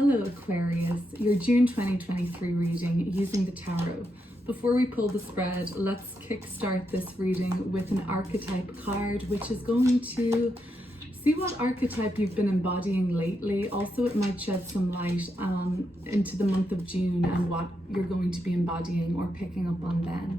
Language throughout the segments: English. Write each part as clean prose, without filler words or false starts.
Hello Aquarius, your June 2023 reading using the tarot. Before we pull the spread, let's kickstart this reading with an archetype card, which is going to see what archetype you've been embodying lately. Also, it might shed some light into the month of June and what you're going to be embodying or picking up on then.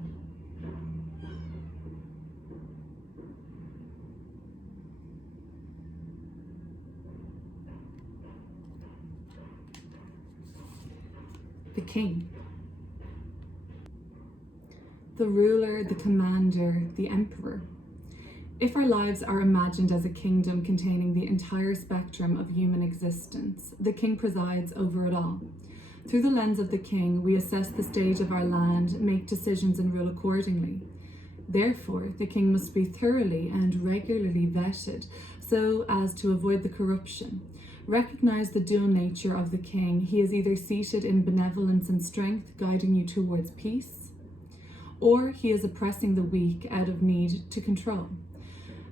The King. The ruler, the commander, the emperor. If our lives are imagined as a kingdom containing the entire spectrum of human existence, the king presides over it all. Through the lens of the king, we assess the stage of our land, make decisions and rule accordingly. Therefore, the king must be thoroughly and regularly vetted so as to avoid the corruption. Recognize the dual nature of the king. He is either seated in benevolence and strength, guiding you towards peace, or he is oppressing the weak out of need to control.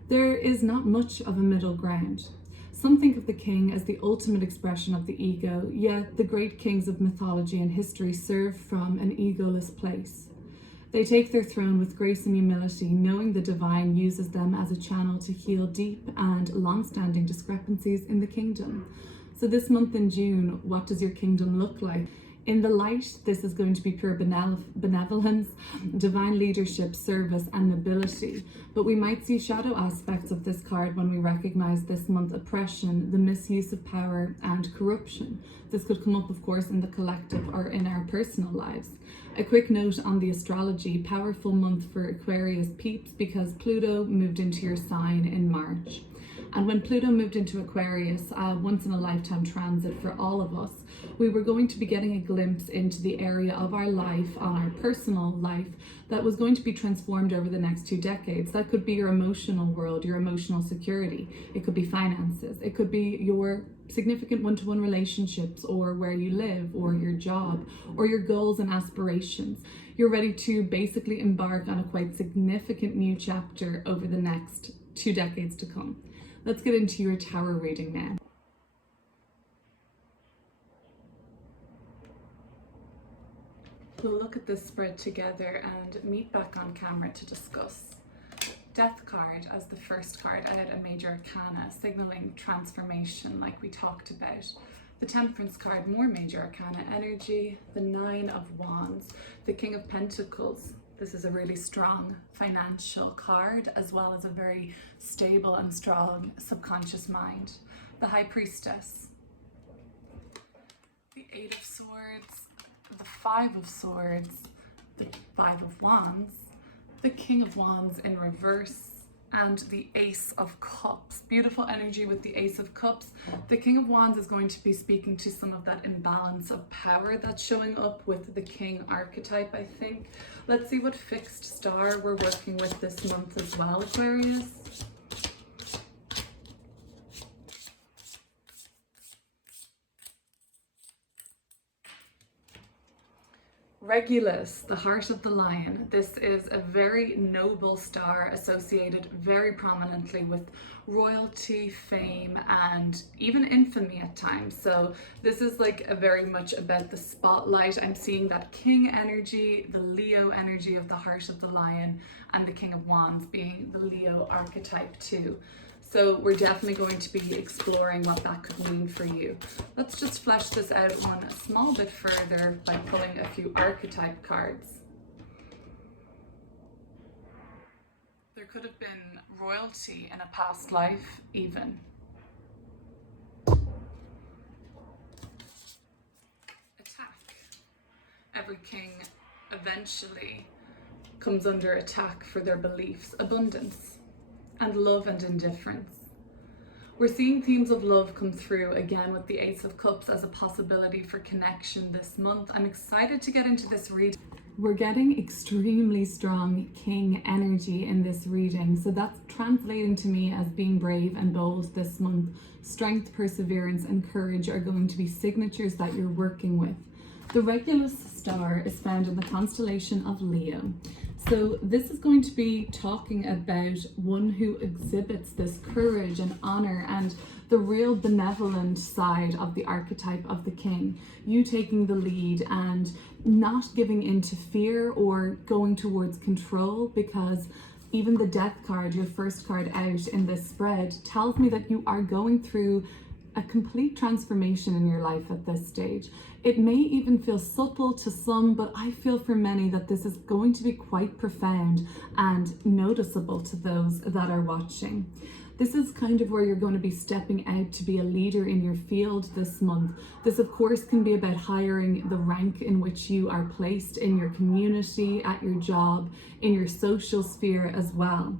There is not much of a middle ground. Some think of the king as the ultimate expression of the ego, yet the great kings of mythology and history serve from an egoless place. They take their throne with grace and humility, knowing the divine uses them as a channel to heal deep and long-standing discrepancies in the kingdom. So this month in June, what does your kingdom look like? In the light, this is going to be pure benevolence, divine leadership, service, and nobility. But we might see shadow aspects of this card when we recognize this month oppression, the misuse of power, and corruption. This could come up, of course, in the collective or in our personal lives. A quick note on the astrology, powerful month for Aquarius peeps because Pluto moved into your sign in March. And when Pluto moved into Aquarius, once in a lifetime transit for all of us, we were going to be getting a glimpse into the area of our life, on our personal life, that was going to be transformed over the next 2 decades. That could be your emotional world, your emotional security. It could be finances. It could be your significant one-to-one relationships, or where you live, or your job, or your goals and aspirations. You're ready to basically embark on a quite significant new chapter over the next 2 decades to come. Let's get into your tarot reading now. We'll look at this spread together and meet back on camera to discuss. Death card as the first card. I had a major arcana signaling transformation like we talked about. The Temperance card, more major arcana energy. The Nine of Wands, the King of Pentacles. This is a really strong financial card, as well as a very stable and strong subconscious mind. The High Priestess, the Eight of Swords, the Five of Swords, the Five of Wands, the King of Wands in reverse, and the Ace of Cups. Beautiful energy with the Ace of Cups. The King of Wands is going to be speaking to some of that imbalance of power that's showing up with the King archetype, I think. Let's see what fixed star we're working with this month as well, Aquarius. Regulus, the heart of the lion. This is a very noble star associated very prominently with royalty, fame, and even infamy at times. So this is like a very much about the spotlight. I'm seeing that king energy, the Leo energy of the heart of the lion, and the King of Wands being the Leo archetype too. So we're definitely going to be exploring what that could mean for you. Let's just flesh this out one small bit further by pulling a few archetype cards. There could have been royalty in a past life even. Attack. Every king eventually comes under attack for their beliefs. Abundance. And love and indifference. We're seeing themes of love come through again with the Ace of Cups as a possibility for connection this month. I'm excited to get into this reading. We're getting extremely strong king energy in this reading, so that's translating to me as being brave and bold this month. Strength, perseverance, and courage are going to be signatures that you're working with. The Regulus star is found in the constellation of Leo. So this is going to be talking about one who exhibits this courage and honor and the real benevolent side of the archetype of the king, you taking the lead and not giving in to fear or going towards control, because even the death card, your first card out in this spread, tells me that you are going through a complete transformation in your life at this stage. It may even feel subtle to some, but I feel for many that this is going to be quite profound and noticeable to those that are watching. This is kind of where you're going to be stepping out to be a leader in your field this month. This, of course, can be about hiring the rank in which you are placed in your community, at your job, in your social sphere as well.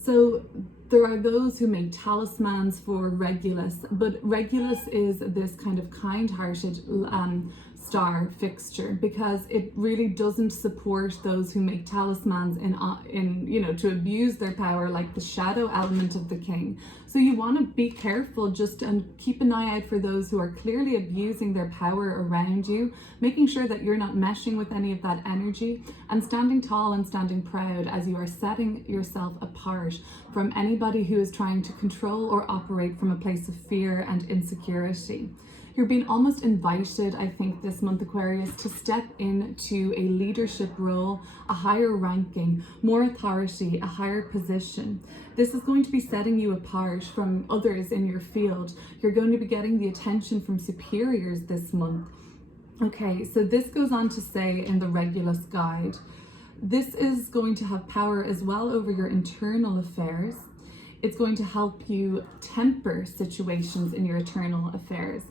So there are those who make talismans for Regulus, but Regulus is this kind of kind-hearted star fixture, because it really doesn't support those who make talismans in to abuse their power, like the shadow element of the king. So you want to be careful just and keep an eye out for those who are clearly abusing their power around you, making sure that you're not meshing with any of that energy, and standing tall and standing proud as you are setting yourself apart from anybody who is trying to control or operate from a place of fear and insecurity. You're being almost invited, I think, this month, Aquarius, to step into a leadership role, a higher ranking, more authority, a higher position. This is going to be setting you apart from others in your field. You're going to be getting the attention from superiors this month. Okay, so this goes on to say in the Regulus guide, this is going to have power as well over your internal affairs. It's going to help you temper situations in your internal affairs.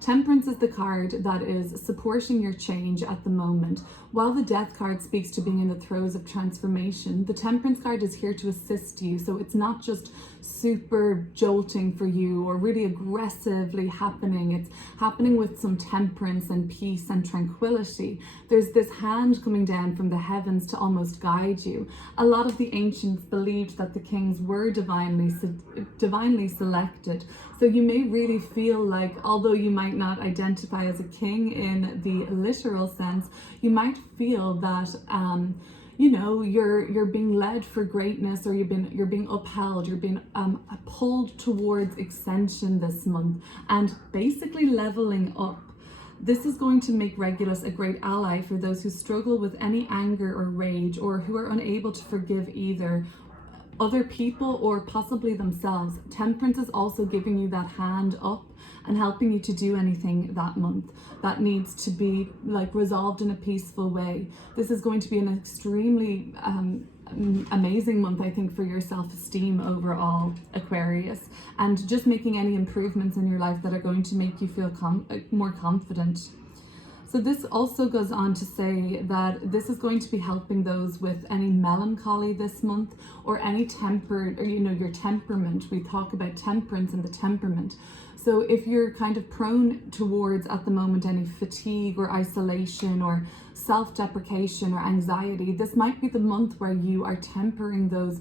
Temperance is the card that is supporting your change at the moment. While the Death card speaks to being in the throes of transformation, the Temperance card is here to assist you. So it's not just super jolting for you or really aggressively happening. It's happening with some temperance and peace and tranquility. There's this hand coming down from the heavens to almost guide you. A lot of the ancients believed that the kings were divinely selected. So you may really feel like, although you might not identify as a king in the literal sense, you might feel that you're being led for greatness, or you're being upheld, you're being pulled towards ascension this month, and basically leveling up. This is going to make Regulus a great ally for those who struggle with any anger or rage, or who are unable to forgive either other people or possibly themselves. Temperance is also giving you that hand up and helping you to do anything that month that needs to be resolved in a peaceful way. This is going to be an extremely amazing month, I think, for your self-esteem overall, Aquarius, and just making any improvements in your life that are going to make you feel more confident. So this also goes on to say that this is going to be helping those with any melancholy this month, or any your temperament. We talk about temperance and the temperament. So if you're kind of prone towards at the moment any fatigue or isolation or self-deprecation or anxiety, this might be the month where you are tempering those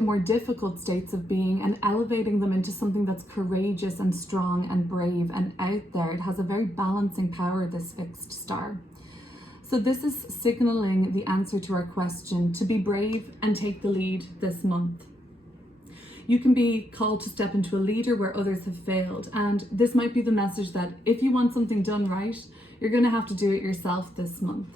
more difficult states of being and elevating them into something that's courageous and strong and brave and out there. It has a very balancing power, this fixed star. So this is signaling the answer to our question, to be brave and take the lead this month. You can be called to step into a leader where others have failed, and this might be the message that if you want something done right, you're going to have to do it yourself this month.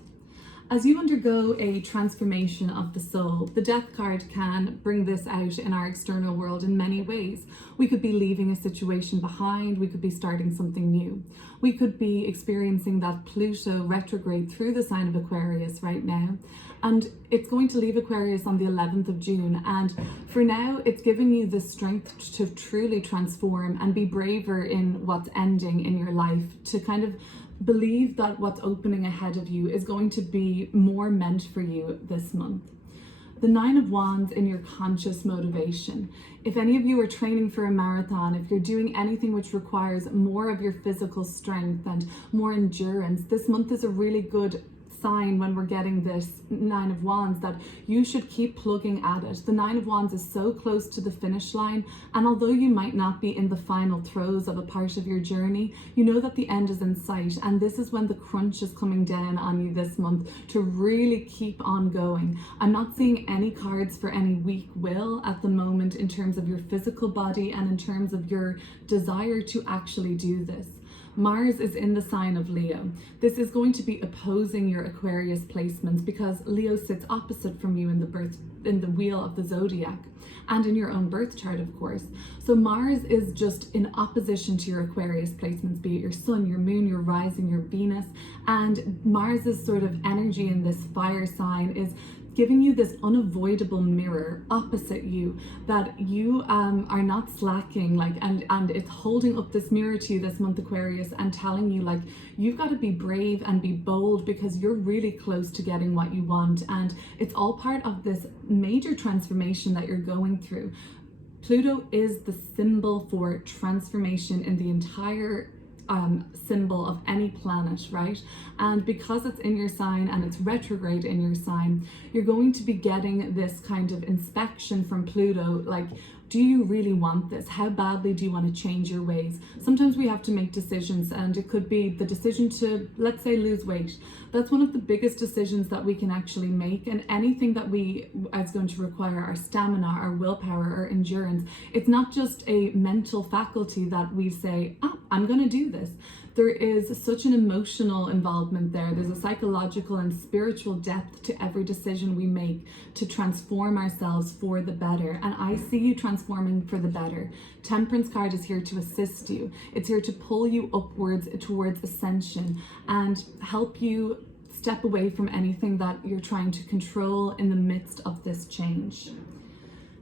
As you undergo a transformation of the soul, the Death card can bring this out in our external world in many ways. We could be leaving a situation behind, we could be starting something new. We could be experiencing that Pluto retrograde through the sign of Aquarius right now, and it's going to leave Aquarius on the 11th of June. And for now, it's giving you the strength to truly transform and be braver in what's ending in your life, to kind of believe that what's opening ahead of you is going to be more meant for you this month. The Nine of Wands in your conscious motivation. If any of you are training for a marathon, if you're doing anything which requires more of your physical strength and more endurance, this month is a really good sign when we're getting this Nine of Wands that you should keep plugging at it. The Nine of Wands is so close to the finish line, and although you might not be in the final throes of a part of your journey, you know that the end is in sight, and this is when the crunch is coming down on you this month to really keep on going. I'm not seeing any cards for any weak will at the moment in terms of your physical body and in terms of your desire to actually do this. Mars is in the sign of Leo. This is going to be opposing your Aquarius placements because Leo sits opposite from you in the wheel of the zodiac and in your own birth chart, of course. So Mars is just in opposition to your Aquarius placements, be it your sun, your moon, your rising, your Venus. And Mars's sort of energy in this fire sign is giving you this unavoidable mirror opposite you that you are not slacking, and it's holding up this mirror to you this month, Aquarius, and telling you you've got to be brave and be bold because you're really close to getting what you want, and it's all part of this major transformation that you're going through. Pluto is the symbol for transformation in the entire symbol of any planet, right? And because it's in your sign and it's retrograde in your sign, you're going to be getting this kind of inspection from Pluto, do you really want this? How badly do you want to change your ways? Sometimes we have to make decisions, and it could be the decision to, let's say, lose weight. That's one of the biggest decisions that we can actually make, and anything that is going to require our stamina, our willpower, our endurance. It's not just a mental faculty that we say, I'm going to do this. There is such an emotional involvement there. There's a psychological and spiritual depth to every decision we make to transform ourselves for the better. And I see you transforming for the better. Temperance card is here to assist you. It's here to pull you upwards towards ascension and help you step away from anything that you're trying to control in the midst of this change.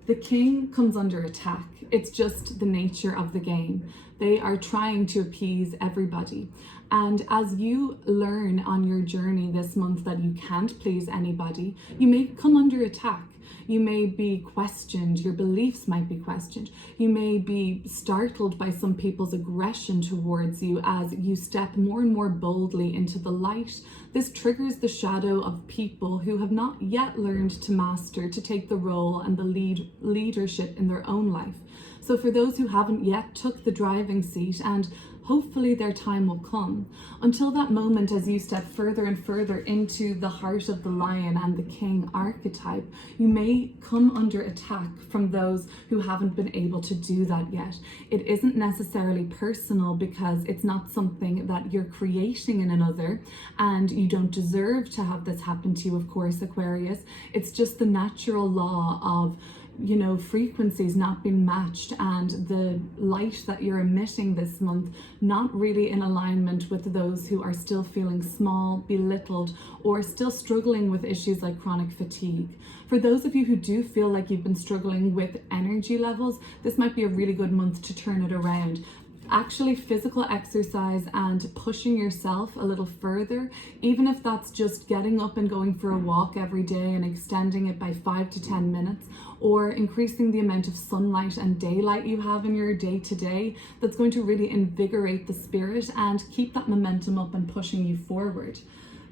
The king comes under attack. It's just the nature of the game. They are trying to appease everybody. And as you learn on your journey this month that you can't please anybody, you may come under attack. You may be questioned, your beliefs might be questioned. You may be startled by some people's aggression towards you as you step more and more boldly into the light. This triggers the shadow of people who have not yet learned to master, to take the role and the leadership in their own life. So for those who haven't yet took the driving seat, and hopefully their time will come, until that moment as you step further and further into the heart of the lion and the king archetype, you may come under attack from those who haven't been able to do that yet. It isn't necessarily personal because it's not something that you're creating in another, and you don't deserve to have this happen to you, of course, Aquarius. It's just the natural law of frequencies not being matched, and the light that you're emitting this month not really in alignment with those who are still feeling small, belittled, or still struggling with issues like chronic fatigue. For those of you who do feel like you've been struggling with energy levels, this might be a really good month to turn it around. Actually, physical exercise and pushing yourself a little further, even if that's just getting up and going for a walk every day and extending it by 5 to 10 minutes, or increasing the amount of sunlight and daylight you have in your day to day, that's going to really invigorate the spirit and keep that momentum up and pushing you forward.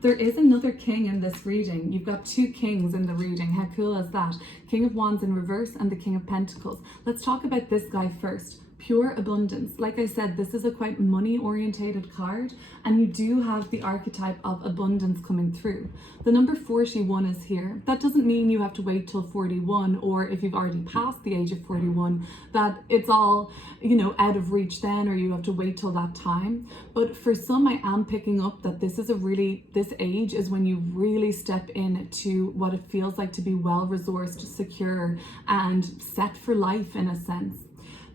There is another king in this reading. You've got two kings in the reading. How cool is that? King of Wands in reverse and the King of Pentacles. Let's talk about this guy first. Pure abundance. Like I said, this is a quite money orientated card, and you do have the archetype of abundance coming through. The number 41 is here. That doesn't mean you have to wait till 41, or if you've already passed the age of 41, that it's all, out of reach then, or you have to wait till that time. But for some, I am picking up that this age is when you really step into what it feels like to be well resourced, secure, and set for life in a sense.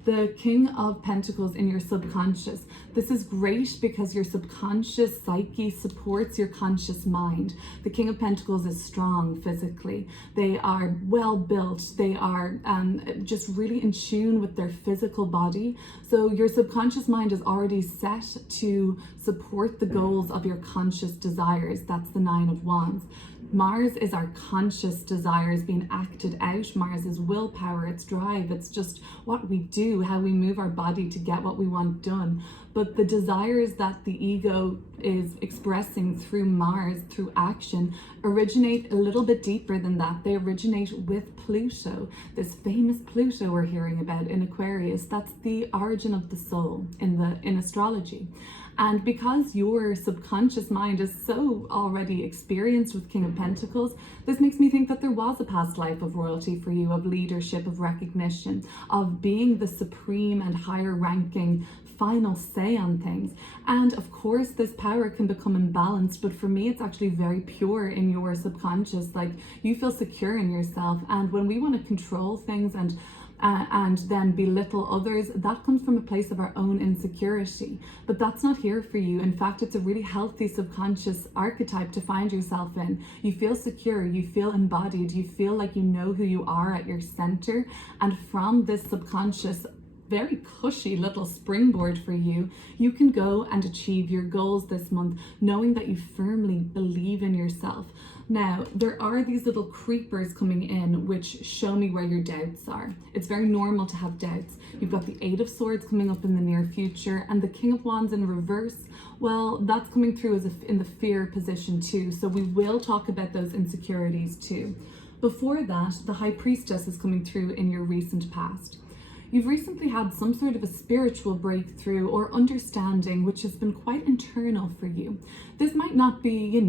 The King of Pentacles in your subconscious. This is great because your subconscious psyche supports your conscious mind. The King of Pentacles is strong physically. They are well built. They are just really in tune with their physical body. So your subconscious mind is already set to support the goals of your conscious desires. That's the Nine of Wands. Mars is our conscious desires being acted out. Mars is willpower, it's drive, it's just what we do, how we move our body to get what we want done. but the desires that the ego is expressing through Mars, through action, originate a little bit deeper than that. They originate with Pluto, this famous Pluto we're hearing about in Aquarius. That's the origin of the soul in astrology. And because your subconscious mind is so already experienced with King of Pentacles, this makes me think that there was a past life of royalty for you, of leadership, of recognition, of being the supreme and higher ranking final say on things. And of course, this power can become imbalanced, but for me, it's actually very pure in your subconscious. Like, you feel secure in yourself. And when we want to control things and then belittle others, that comes from a place of our own insecurity. But that's not here for you. In fact, it's a really healthy subconscious archetype to find yourself in. You feel secure, you feel embodied, you feel like you know who you are at your center. And from this subconscious, very cushy little springboard for you, you can go and achieve your goals this month, knowing that you firmly believe in yourself. Now, there are these little creepers coming in which show me where your doubts are. It's very normal to have doubts. You've got the Eight of Swords coming up in the near future, and the King of Wands in reverse. Well, that's coming through in the fear position too. So we will talk about those insecurities too. Before that, the High Priestess is coming through in your recent past. You've recently had some sort of a spiritual breakthrough or understanding which has been quite internal for you. This might not be,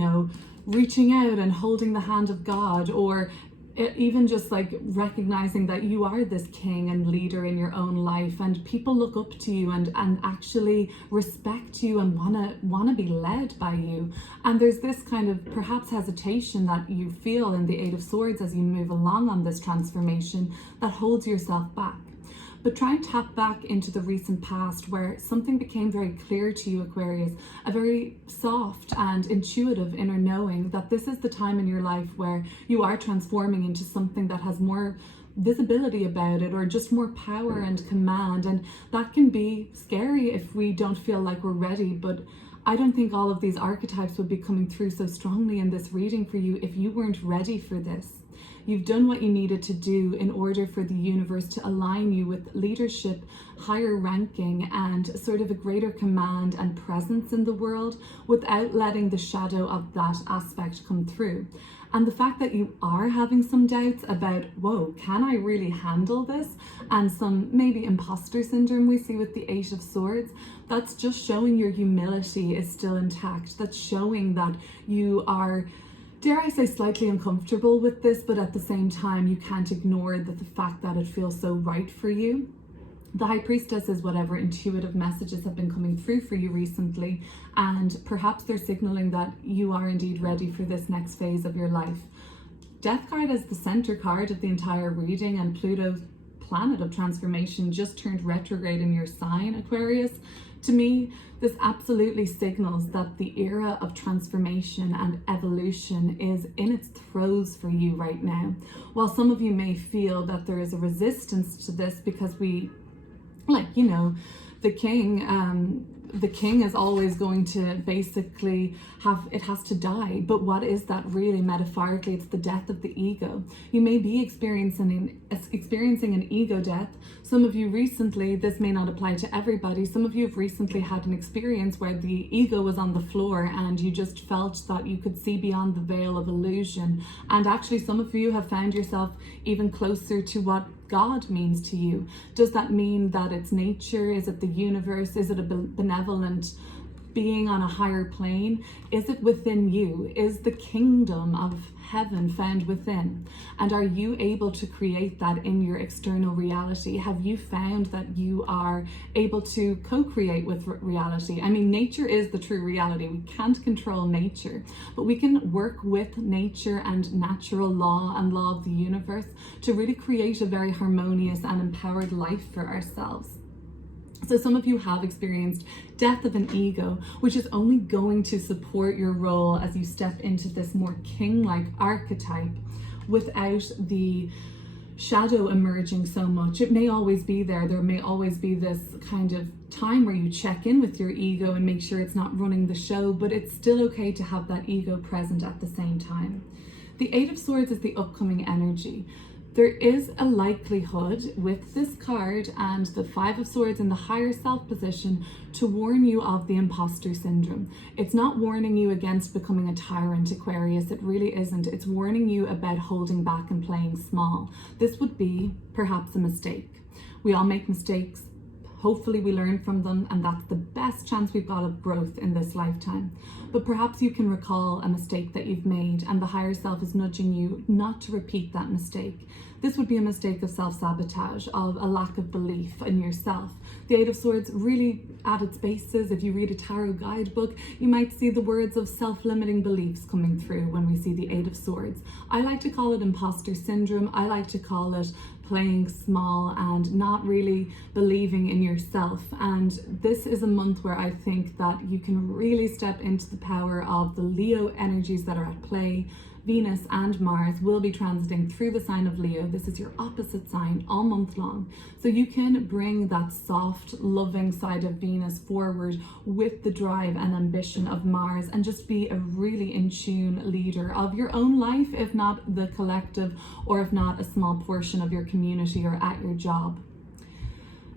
reaching out and holding the hand of God, or even just like recognizing that you are this king and leader in your own life, and people look up to you and actually respect you and wanna be led by you. And there's this kind of perhaps hesitation that you feel in the Eight of Swords as you move along on this transformation that holds yourself back. But try and tap back into the recent past where something became very clear to you, Aquarius, a very soft and intuitive inner knowing that this is the time in your life where you are transforming into something that has more visibility about it, or just more power and command. And that can be scary if we don't feel like we're ready, but I don't think all of these archetypes would be coming through so strongly in this reading for you if you weren't ready for this. You've done what you needed to do in order for the universe to align you with leadership, higher ranking, and sort of a greater command and presence in the world without letting the shadow of that aspect come through. And the fact that you are having some doubts about, whoa, can I really handle this? And some maybe imposter syndrome we see with the Eight of Swords, that's just showing your humility is still intact. That's showing that you are, dare I say, slightly uncomfortable with this, but at the same time, you can't ignore the fact that it feels so right for you. The High Priestess is whatever intuitive messages have been coming through for you recently, and perhaps they're signaling that you are indeed ready for this next phase of your life. Death card is the center card of the entire reading, and Pluto's planet of transformation just turned retrograde in your sign, Aquarius. To me, this absolutely signals that the era of transformation and evolution is in its throes for you right now. While some of you may feel that there is a resistance to this because the king is always going to basically has to die. But what is that really metaphorically? It's the death of the ego. You may be experiencing an ego death. Some of you recently, this may not apply to everybody, some of you have recently had an experience where the ego was on the floor and you just felt that you could see beyond the veil of illusion. And actually some of you have found yourself even closer to what God means to you. Does that mean that it's nature? Is it the universe? Is it a benevolent being on a higher plane? Is it within you? Is the kingdom of heaven found within? And are you able to create that in your external reality? Have you found that you are able to co-create with reality? I mean, nature is the true reality. We can't control nature, but we can work with nature and natural law and law of the universe to really create a very harmonious and empowered life for ourselves. So some of you have experienced death of an ego, which is only going to support your role as you step into this more king-like archetype without the shadow emerging so much. It may always be there. There may always be this kind of time where you check in with your ego and make sure it's not running the show, but it's still okay to have that ego present at the same time. The Eight of Swords is the upcoming energy. There is a likelihood with this card and the Five of Swords in the higher self position to warn you of the imposter syndrome. It's not warning you against becoming a tyrant, Aquarius. It really isn't. It's warning you about holding back and playing small. This would be perhaps a mistake. We all make mistakes. Hopefully we learn from them, and that's the best chance we've got of growth in this lifetime. But perhaps you can recall a mistake that you've made and the higher self is nudging you not to repeat that mistake. This would be a mistake of self-sabotage, of a lack of belief in yourself. The Eight of Swords really at its basis, if you read a tarot guidebook, you might see the words of self-limiting beliefs coming through when we see the Eight of Swords. I like to call it imposter syndrome. I like to call it playing small and not really believing in yourself. And this is a month where I think that you can really step into the power of the Leo energies that are at play. Venus and Mars will be transiting through the sign of Leo. This is your opposite sign all month long. So you can bring that soft, loving side of Venus forward with the drive and ambition of Mars and just be a really in tune leader of your own life, if not the collective, or if not a small portion of your community or at your job.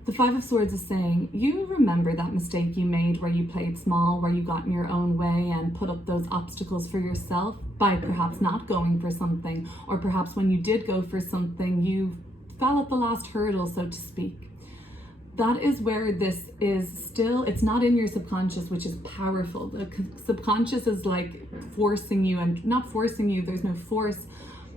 The Five of Swords is saying, you remember that mistake you made where you played small, where you got in your own way and put up those obstacles for yourself by perhaps not going for something, or perhaps when you did go for something, you fell at the last hurdle, so to speak. That is where this is still, it's not in your subconscious, which is powerful. The subconscious is like forcing you, and not forcing you, there's no force,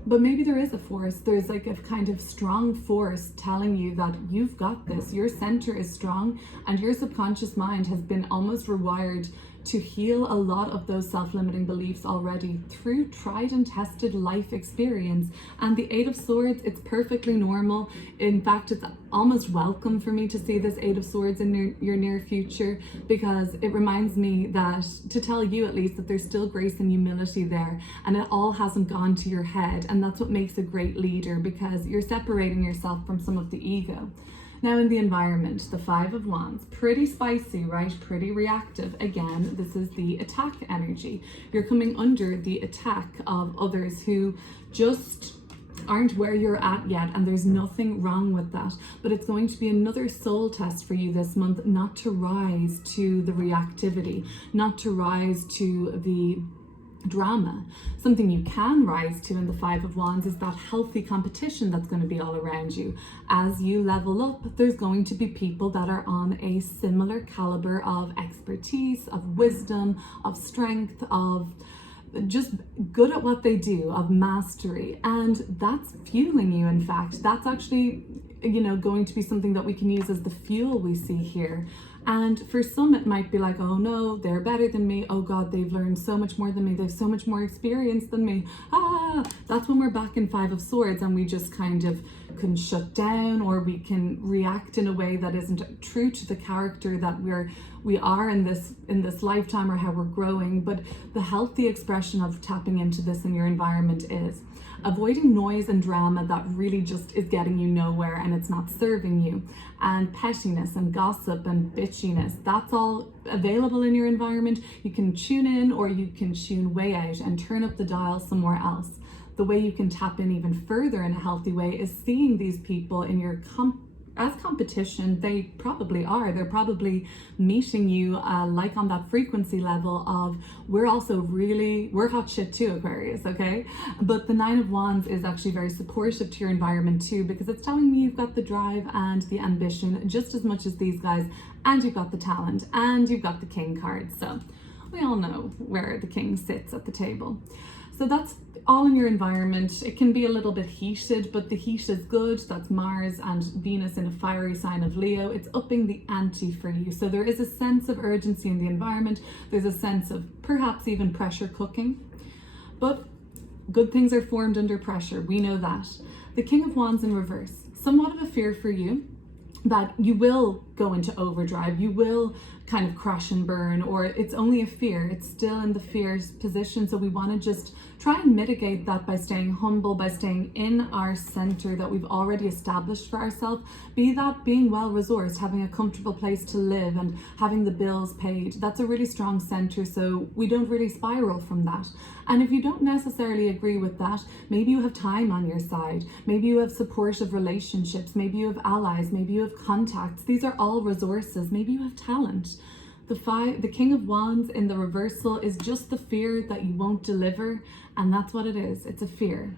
but maybe there is a force. There's like a kind of strong force telling you that you've got this. Your center is strong and your subconscious mind has been almost rewired to heal a lot of those self-limiting beliefs already through tried and tested life experience. And the Eight of Swords, it's perfectly normal. In fact, it's almost welcome for me to see this Eight of Swords in your near future, because it reminds me that, to tell you at least, that there's still grace and humility there, and it all hasn't gone to your head. And that's what makes a great leader, because you're separating yourself from some of the ego. Now in the environment, the Five of Wands, pretty spicy, right? Pretty reactive. Again, this is the attack energy. You're coming under the attack of others who just aren't where you're at yet, and there's nothing wrong with that. But it's going to be another soul test for you this month, not to rise to the reactivity, not to rise to the drama. Something you can rise to in the Five of Wands is that healthy competition that's going to be all around you. As you level up, there's going to be people that are on a similar caliber of expertise, of wisdom, of strength, of just good at what they do, of mastery, and that's fueling you. In fact, that's actually, going to be something that we can use as the fuel we see here. And for some, it might be like, oh no, they're better than me. Oh God, they've learned so much more than me. They've so much more experience than me. That's when we're back in Five of Swords and we just kind of can shut down, or we can react in a way that isn't true to the character that we are in this lifetime, or how we're growing. But the healthy expression of tapping into this in your environment is avoiding noise and drama that really just is getting you nowhere and it's not serving you. And pettiness and gossip and bitchiness, that's all available in your environment. You can tune in, or you can tune way out and turn up the dial somewhere else. The way you can tap in even further in a healthy way is seeing these people in your as competition. They probably are. They're probably meeting you like on that frequency level of, we're hot shit too, Aquarius, okay? But the Nine of Wands is actually very supportive to your environment too, because it's telling me you've got the drive and the ambition just as much as these guys, and you've got the talent, and you've got the King card. So we all know where the King sits at the table. So that's all in your environment. It can be a little bit heated, but the heat is good. That's Mars and Venus in a fiery sign of Leo. It's upping the ante for you. So there is a sense of urgency in the environment. There's a sense of perhaps even pressure cooking. But good things are formed under pressure. We know that. The King of Wands in reverse. Somewhat of a fear for you that you will go into overdrive. You will kind of crash and burn, or it's only a fear, it's still in the fear position. So we want to just try and mitigate that by staying humble, by staying in our center that we've already established for ourselves, be that being well resourced, having a comfortable place to live and having the bills paid. That's a really strong center, so we don't really spiral from that. And if you don't necessarily agree with that, maybe you have time on your side, maybe you have supportive relationships, maybe you have allies, maybe you have contacts. These are all resources. Maybe you have talent. The King of Wands in the reversal is just the fear that you won't deliver, and that's what it is. It's a fear.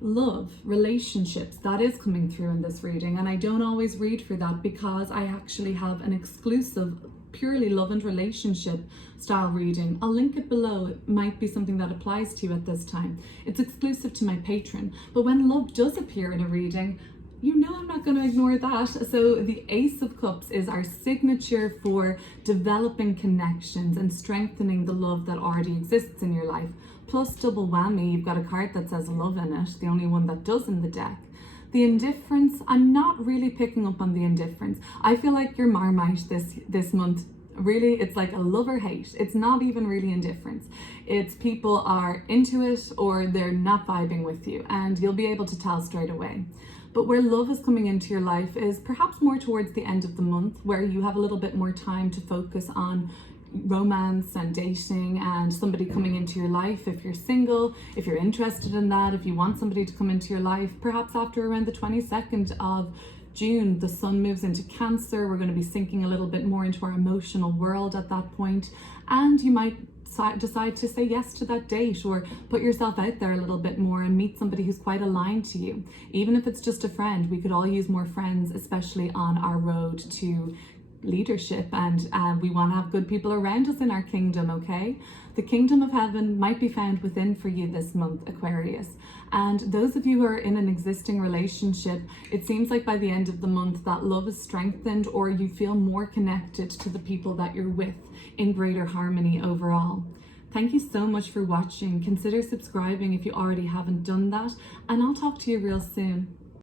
Love, relationships, that is coming through in this reading, and I don't always read for that because I actually have an exclusive purely love and relationship style reading. I'll link it below. It might be something that applies to you at this time. It's exclusive to my Patreon, but when love does appear in a reading, you know I'm not going to ignore that. So the Ace of Cups is our signature for developing connections and strengthening the love that already exists in your life. Plus double whammy, you've got a card that says love in it, the only one that does in the deck. The indifference, I'm not really picking up on the indifference. I feel like you're Marmite this month. Really, it's like a love or hate. It's not even really indifference. It's people are into it or they're not vibing with you, and you'll be able to tell straight away. But where love is coming into your life is perhaps more towards the end of the month, where you have a little bit more time to focus on romance and dating and somebody coming into your life. If you're single, if you're interested in that, if you want somebody to come into your life, perhaps after around the 22nd of June, the sun moves into Cancer. We're going to be sinking a little bit more into our emotional world at that point, and you might decide to say yes to that date or put yourself out there a little bit more and meet somebody who's quite aligned to you. Even if it's just a friend, we could all use more friends, especially on our road to leadership, and we want to have good people around us in our kingdom, okay? The kingdom of heaven might be found within for you this month, Aquarius. And those of you who are in an existing relationship, it seems like by the end of the month that love is strengthened, or you feel more connected to the people that you're with in greater harmony overall. Thank you so much for watching. Consider subscribing if you already haven't done that, and I'll talk to you real soon.